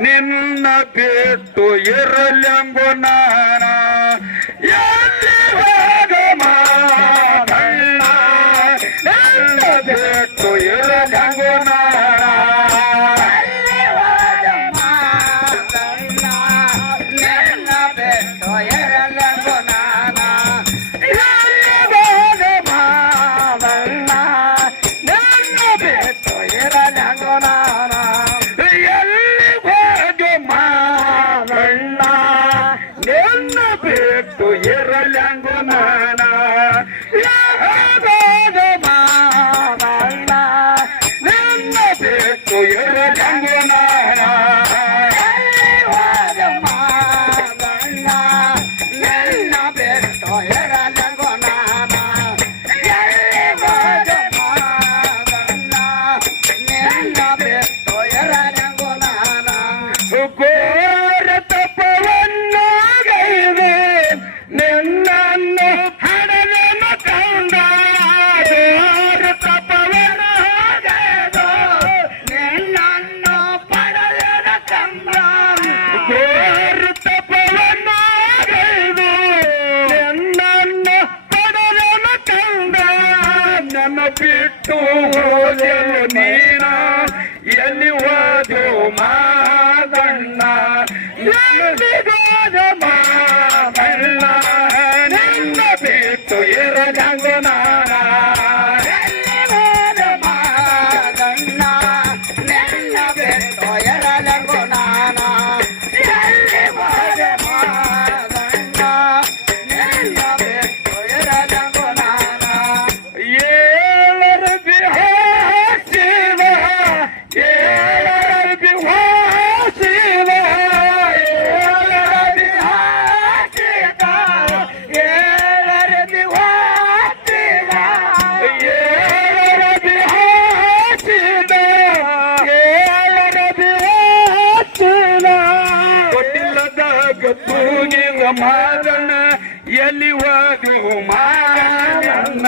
ನಿನ್ನ ಬಿಟ್ಟು ಇರಲೆಂಬು ನಾನ. ಎಲ್ಲಿ ಹೋಗಮ ಬಿಟ್ಟು ಇರಲೆಂಬು ನಾನ. ನಾನ ಯಾವಾಗ ಮಾವಣ್ಣ ನಿನ್ನ ಇರಲಂಗು ನಾನ ಬಿಟ್ಟು ಹೋದೆನು ನೀನ ಎಲ್ಲಿ ಹೋದು ಮಾದಣ್ಣ ಎಲ್ಲಿ ಹೋದ ಮಾದಣ್ಣ ನಿನ್ನ ಬಿಟ್ಟು ಇರದಂಗು ನಾನ ಮಾದಣ್ಣ ಎಲ್ಲಿ ಹೋದು ಮಾದಣ್ಣ